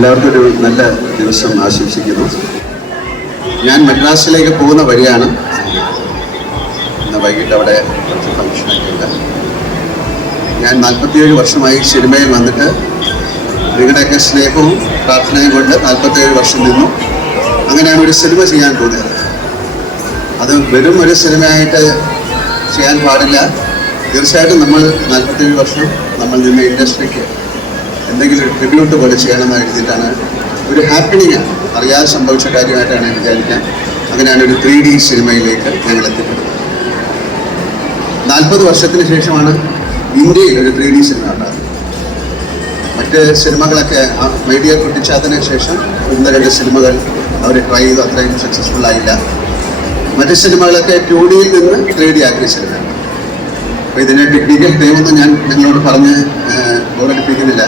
എല്ലാവർക്കും ഒരു നല്ല ദിവസം ആശംസിക്കുന്നു. ഞാൻ മദ്രാസിലേക്ക് പോകുന്ന വഴിയാണ്. ഇന്ന് വൈകിട്ട് അവിടെ കുറച്ച് ഫംഗ്ഷനൊക്കെ ഉണ്ട്. ഞാൻ നാൽപ്പത്തിയേഴ് വർഷമായി സിനിമയിൽ വന്നിട്ട് നിങ്ങളുടെയൊക്കെ സ്നേഹവും പ്രാർത്ഥനയും കൊണ്ട് നാൽപ്പത്തിയേഴ് വർഷം നിന്നു. അങ്ങനെയാണ് ഒരു സിനിമ ചെയ്യാൻ തോന്നിയത് അത് വെറും ഒരു സിനിമയായിട്ട് ചെയ്യാൻ പാടില്ല. തീർച്ചയായിട്ടും നമ്മൾ നാൽപ്പത്തിയേഴ് വർഷം നമ്മൾ നിന്ന ഇൻഡസ്ട്രിക്ക് എന്തെങ്കിലും ഒരു ട്രിബ്യൂട്ട് പോലെ ചെയ്യണമെന്ന് എഴുതിയിട്ടാണ് ഒരു ഹാപ്പിനിങ് ആണ് അറിയാതെ സംഭവിച്ച കാര്യമായിട്ടാണ് ഞാൻ വിചാരിക്കാൻ അങ്ങനെയാണ് ഒരു ത്രീ ഡി സിനിമയിലേക്ക് ഞങ്ങൾ എത്തിപ്പെട്ടത് നാൽപ്പത് വർഷത്തിന് ശേഷമാണ് ഇന്ത്യയിൽ ഒരു ത്രീ ഡി സിനിമ ഉണ്ടാകുന്നത്. മറ്റ് സിനിമകളൊക്കെ ആ മീഡിയ കുട്ടിച്ചാത്തതിന് ശേഷം ഒന്ന് രണ്ട് സിനിമകൾ അവർ ട്രൈ ചെയ്തു. അത്രയും സക്സസ്ഫുൾ ആയില്ല. മറ്റ് സിനിമകളൊക്കെ ടു ഡിയിൽ നിന്ന് ത്രീ ഡി ആക്കിയ സിനിമ അപ്പോൾ ഇതിന്റെ ടെക്നിക്കൽ ടൈമൊന്നും ഞാൻ നിങ്ങളോട് പറഞ്ഞ് ബോറടിപ്പിക്കുന്നില്ല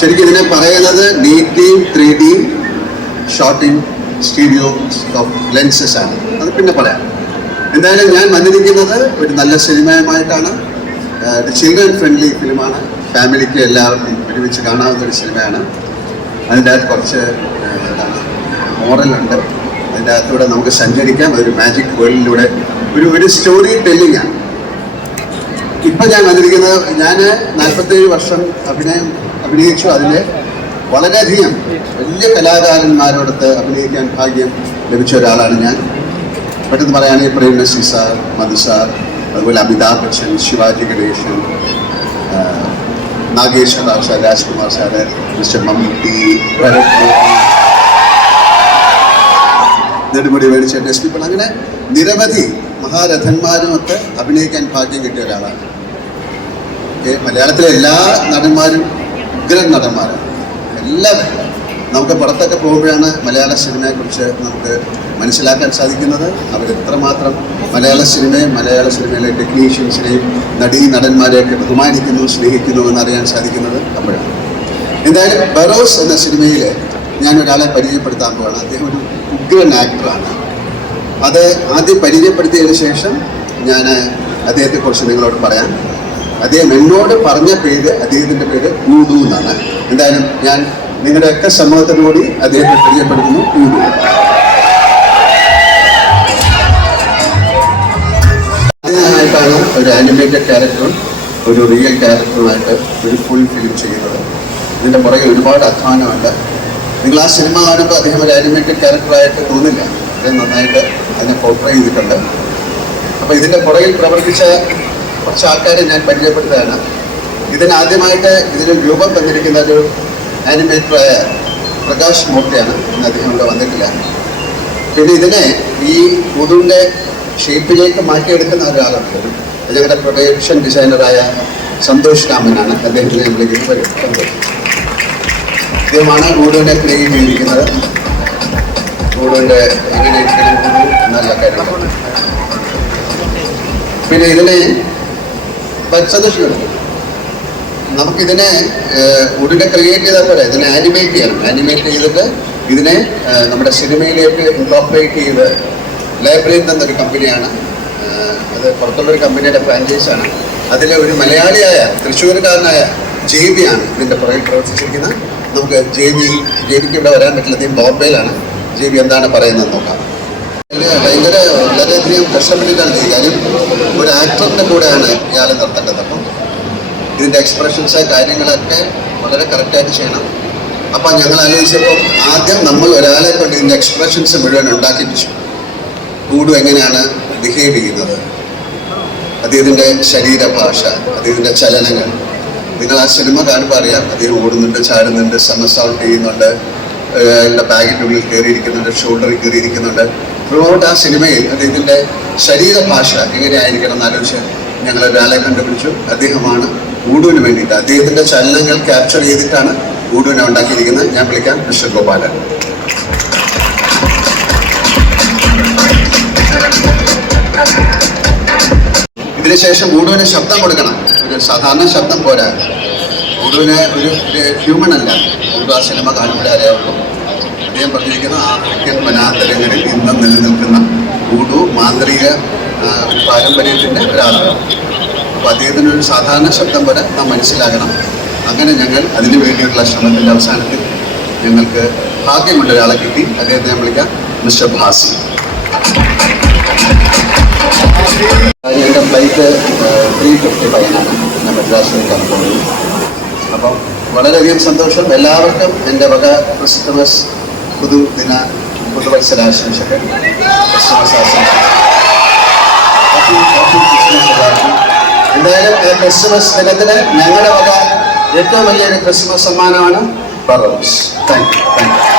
ശരിക്കും ഇതിനെ പറയുന്നത് ഡി ടിയും ത്രീ ഡിയും ഷോർട്ടിങ് സ്റ്റീരിയോ ലെൻസസ് ആണ്. അത് പിന്നെ പറയാം. എന്തായാലും ഞാൻ വന്നിരിക്കുന്നത് ഒരു നല്ല സിനിമയുമായിട്ടാണ്. ചിൽഡ്രൻ ഫ്രണ്ട്ലി ഫിലിമാണ് ഫാമിലിക്ക് എല്ലാവർക്കും ഒരുമിച്ച് കാണാവുന്ന ഒരു സിനിമയാണ്. അതിന്റെ അകത്ത് കുറച്ച് മോറലുണ്ട് അതിന്റെ അകത്തൂടെ നമുക്ക് സഞ്ചരിക്കാം. ഒരു മാജിക് വേൾഡിലൂടെ ഒരു ഒരു സ്റ്റോറി ടെല്ലിംഗ് ആണ്. ഇപ്പം ഞാൻ വന്നിരിക്കുന്നത് ഞാൻ നാൽപ്പത്തേഴ് വർഷം അഭിനയം അഭിനയിച്ചു. അതിൽ വളരെയധികം വലിയ കലാകാരന്മാരോടൊത്ത് അഭിനയിക്കാൻ ഭാഗ്യം ലഭിച്ച ഒരാളാണ് ഞാൻ. പെട്ടെന്ന് പറയുകയാണെങ്കിൽ പ്രേം സാർ മധു സാർ അതുപോലെ Amitabh Bachchan Shivaji Ganesan Nageshwar Rao sir Rajkumar sir mister Mammootty Nedumudi മേടിച്ച എസ് പി അങ്ങനെ നിരവധി മഹാരഥന്മാരുമൊത്ത് അഭിനയിക്കാൻ ഭാഗ്യം കിട്ടിയ ഒരാളാണ്. മലയാളത്തിലെ എല്ലാ നടന്മാരും ഉഗ്രൻ നടന്മാരാണ് എല്ലാവരും. നമുക്ക് പുറത്തൊക്കെ പോകുമ്പോഴാണ് മലയാള സിനിമയെക്കുറിച്ച് നമുക്ക് മനസ്സിലാക്കാൻ സാധിക്കുന്നത്. അവർ എത്രമാത്രം മലയാള സിനിമയും മലയാള സിനിമയിലെ ടെക്നീഷ്യൻസിനെയും നടീ നടന്മാരെയൊക്കെ ബഹുമാനിക്കുന്നു സ്നേഹിക്കുന്നു എന്നറിയാൻ സാധിക്കുന്നത് അപ്പോഴാണ് എന്തായാലും ബറോസ് എന്ന സിനിമയിൽ ഞാൻ ഒരാളെ പരിചയപ്പെടുത്താൻ പോവാണ്. അദ്ദേഹം ഒരു ഉഗ്രൻ ആക്ടറാണ്. അത് ആദ്യം പരിചയപ്പെടുത്തിയതിന് ശേഷം ഞാൻ അദ്ദേഹത്തെക്കുറിച്ച് നിങ്ങളോട് പറയാം. അദ്ദേഹം എന്നോട് പറഞ്ഞ പേര് അദ്ദേഹത്തിന്റെ പേര് ഊഡു എന്നാണ്. എന്തായാലും ഞാൻ നിങ്ങളുടെയൊക്കെ കൂടി അദ്ദേഹത്തെ പരിചയപ്പെടുത്തുന്നു ഊഡു ആദ്യമായിട്ടാണ് ഒരു ആനിമേറ്റഡ് ക്യാരക്ടറും ഒരു റിയൽ ക്യാരക്ടറുമായിട്ട് ഒരു ഫുൾ ഫിലിം ചെയ്യുന്നത്. ഇതിന്റെ പുറകെ ഒരുപാട് അധ്വാനമുണ്ട്. നിങ്ങൾ ആ സിനിമ കാണുമ്പോൾ അദ്ദേഹം ഒരു ആനിമേറ്റഡ് ക്യാരക്ടറായിട്ട് തോന്നില്ല. അദ്ദേഹം നന്നായിട്ട് അതിനെ പോർട്രേ ചെയ്തിട്ടുണ്ട്. അപ്പോൾ ഇതിന്റെ പുറകിൽ പ്രവർത്തിച്ച കുറച്ച് ആൾക്കാരെ ഞാൻ പരിചയപ്പെടുത്തുകയാണ്. ഇതിനാദ്യമായിട്ട് ഇതിന് രൂപം തന്നിരിക്കുന്ന ഒരു ആനിമേറ്ററായ പ്രകാശ് മൂർത്തിയാണ് ഇന്ന് അദ്ദേഹം ഇവിടെ വന്നിട്ടില്ല. പിന്നെ ഇതിനെ ഈ പുതുവിന്റെ ഷേപ്പിലേക്ക് മാറ്റിയെടുക്കുന്ന ഒരാളുണ്ട്. ഞങ്ങളുടെ പ്രൊഡക്ഷൻ ഡിസൈനറായ സന്തോഷ് രാമനാണ്. അദ്ദേഹത്തിന് വരും സന്തോഷ് അദ്ദേഹമാണ് ഗൂഡുവിനെ ക്രിയേറ്റ് ചെയ്തിരിക്കുന്നത്. ഗൂഡുവിന്റെ എങ്ങനെ നല്ല കാര്യമാണ്. പിന്നെ ഇതിനെ സന്തോഷം നമുക്കിതിനെ ഉടനെ ക്രിയേറ്റ് ചെയ്താൽ പോലെ ഇതിനെ ആനിമേറ്റ് ചെയ്യണം. ആനിമേറ്റ് ചെയ്തിട്ട് ഇതിനെ നമ്മുടെ സിനിമയിലേക്ക് ഇൻകോപ്പറേറ്റ് ചെയ്ത് ലൈബ്രറി എന്നൊരു കമ്പനിയാണ് അത് പുറത്തുള്ളൊരു കമ്പനിയുടെ ഫ്രാഞ്ചൈസാണ് അതിലെ ഒരു മലയാളിയായ തൃശ്ശൂരുകാരനായ ജെ ബി ആണ് ഇതിന്റെ പുറകിൽ പ്രവർത്തിച്ചിരിക്കുന്നത് നമുക്ക് ജെ ബി ജെ ബിക്ക് ഇവിടെ വരാൻ പറ്റില്ല. ബോംബെയിലാണ്. ജെ ബി എന്താണ് പറയുന്നത് നോക്കാം. ഭയങ്കര വളരെയധികം കഷ്ടപ്പെട്ടിട്ടാണ് ഈ കാര്യം. ഒരു ആക്ടറിന്റെ കൂടെയാണ് ഇയാളെ നിർത്തേണ്ടത്. അപ്പം ഇതിന്റെ എക്സ്പ്രഷൻസ് കാര്യങ്ങളൊക്കെ വളരെ കറക്റ്റായിട്ട് ചെയ്യണം. അപ്പം ഞങ്ങൾ ആലോചിച്ചപ്പോൾ ആദ്യം നമ്മൾ ഒരാളെ കൊണ്ട് ഇതിന്റെ എക്സ്പ്രഷൻസ് മുഴുവൻ ഉണ്ടാക്കി വെച്ചു. കൂടും എങ്ങനെയാണ് ബിഹേവ് ചെയ്യുന്നത്. അദ്ദേഹത്തിന്റെ ശരീരഭാഷ അദ്ദേഹത്തിന്റെ ചലനങ്ങൾ. നിങ്ങൾ ആ സിനിമ കാണുമ്പോൾ അറിയാം അദ്ദേഹം ഓടുന്നുണ്ട് ചാടുന്നുണ്ട് സമസൗണ്ട് ചെയ്യുന്നുണ്ട് ബാഗിന്റെ ഉള്ളിൽ കയറിയിരിക്കുന്നുണ്ട് ഷോൾഡറിൽ കയറിയിരിക്കുന്നുണ്ട്. ത്രൂഔട്ട് ആ സിനിമയിൽ അദ്ദേഹത്തിന്റെ ശരീരഭാഷ എങ്ങനെയായിരിക്കണം എന്നാലോചിച്ച് ഞങ്ങൾ ഒരാളെ കണ്ടുപിടിച്ചു. അദ്ദേഹമാണ് ഊടുവിന് വേണ്ടിയിട്ട് അദ്ദേഹത്തിന്റെ ചലനങ്ങൾ ക്യാപ്ചർ ചെയ്തിട്ടാണ് ഊടുവിനെ ഉണ്ടാക്കിയിരിക്കുന്നത്. ഞാൻ വിളിക്കാം മിസ്റ്റർ ഗോപാലൻ. ഇതിനുശേഷം ഊടുവിന് ശബ്ദം കൊടുക്കണം. ഒരു സാധാരണ ശബ്ദം പോരാ. ഊടുവിന് ഒരു ഹ്യൂമൺ അല്ല. ഊടു ആ സിനിമ കാണുമ്പോഴേ അറിയാവുള്ളൂ. അദ്ദേഹം പറഞ്ഞിരിക്കുന്ന ആഫ്രിക്കൻ വനാന്തരങ്ങളിൽ ഇന്നും നിലനിൽക്കുന്ന ഊടു മാന്ത്രിക പാരമ്പര്യത്തിന്റെ ഒരാളാണ്. അപ്പോൾ അദ്ദേഹത്തിനൊരു സാധാരണ ശബ്ദം വരെ നാം മനസ്സിലാകണം. അങ്ങനെ ഞങ്ങൾ അതിനു വേണ്ടിയിട്ടുള്ള ശ്രമത്തിന്റെ അവസാനത്തിൽ ഞങ്ങൾക്ക് ഭാഗ്യമുള്ള ഒരാളെ കിട്ടി. അദ്ദേഹത്തെ ഞാൻ വിളിക്കാം മിസ്റ്റർ ഭാസി. എന്റെ ഫ്ലൈറ്റ് ത്രീ ഫിഫ്റ്റി ഫൈനാണ് ഞാൻ മദ്രാസിലേക്കാണ് പോകുന്നത്. അപ്പം വളരെയധികം സന്തോഷം. എല്ലാവർക്കും എന്റെ വക ക്രിസ്തുമസ് പുതുദിന പുതുവത്സരാശംസകൾ ആശംസകൾ ക്രിസ്മസ് എല്ലാവർക്കും എന്തായാലും ക്രിസ്മസ് ദിനത്തിന് ഞങ്ങളുടെ വക ഏറ്റവും വലിയൊരു ക്രിസ്മസ് സമ്മാനമാണ് Barroz thank you thank you